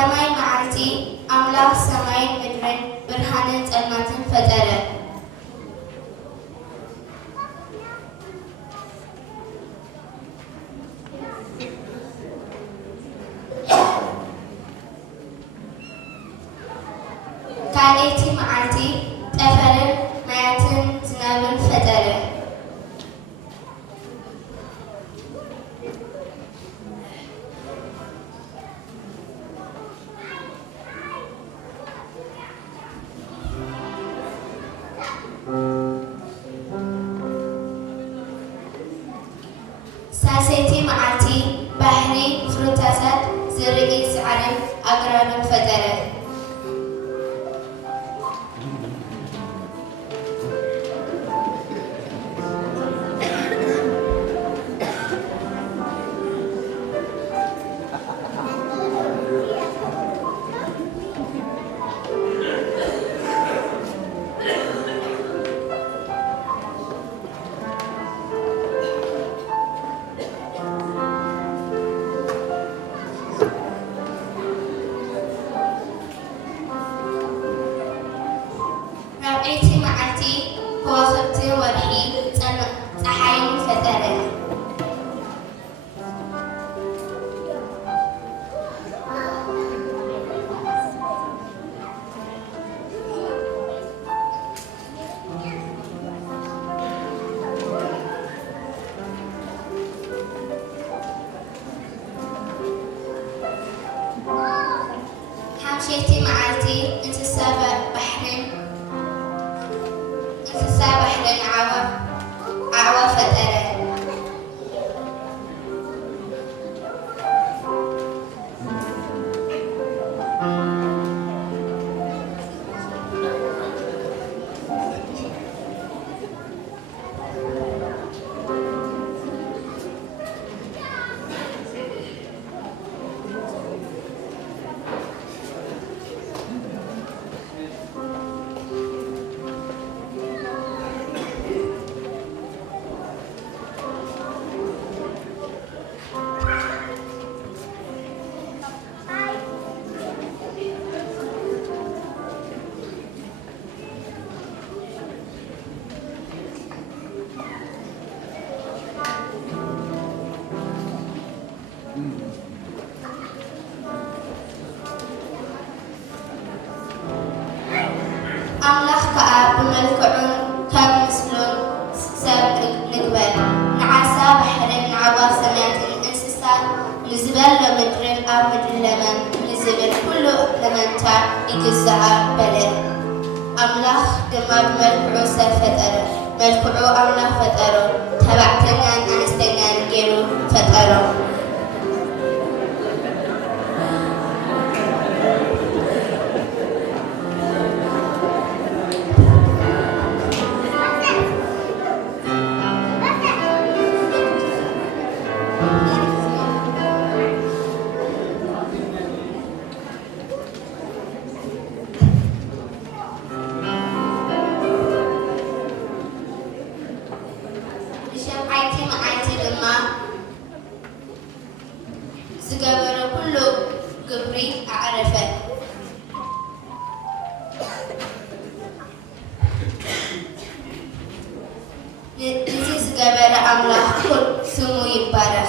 ቀዳማይ መዓልቲ ኣምላኽ ሰማይን ምድርን ብርሃንን ጸልማትን ፈጠረ። ካልአይቲ መዓልቲ ጠፈርን ማያትን ዝናብን ፈጠረ። ሳልሰይቲ መዓልቲ ባሕሪ ፍሩታታት ዝርኢ ሳዕርን ኣግራብን ፈጠረ። ራብዓይቲ መዓልቲ ከዋኽብቲ ወርሒ ፀሓይን ፈጠረ። ሓምሸይቲ መዓልቲ እንስሳ ባሕርን ኣዕዋፍ ፈጠረ። ኣምላኽ ከዓ ብመልክዑን ከም ምስሉን ሰብ ንግበር ንዓሳ ባሕርን ንዓዕዋፍ ሰማያትን እንስሳ ንዝበሎ ምድርን ኣብ ምድሪ ለመን ንዝብል ኩሉ ለመንታ ይግዛእ በለ። ኣምላኽ ድማ ብመልክዑ ሰብ ፈጠረ፣ መልክዑ ኣምላኽ ፈጠሮ፣ ተባዕተኛን ኣንስተኛን ገይሩ ፈጠሮ። ሸብዓይቲ መዓልቲ ድማ ዝገበረ ኩሉ ግብሪ ኣዕረፈ። ነዚ ዝገበረ ኣምላኽ ስሙ ይባረኽ።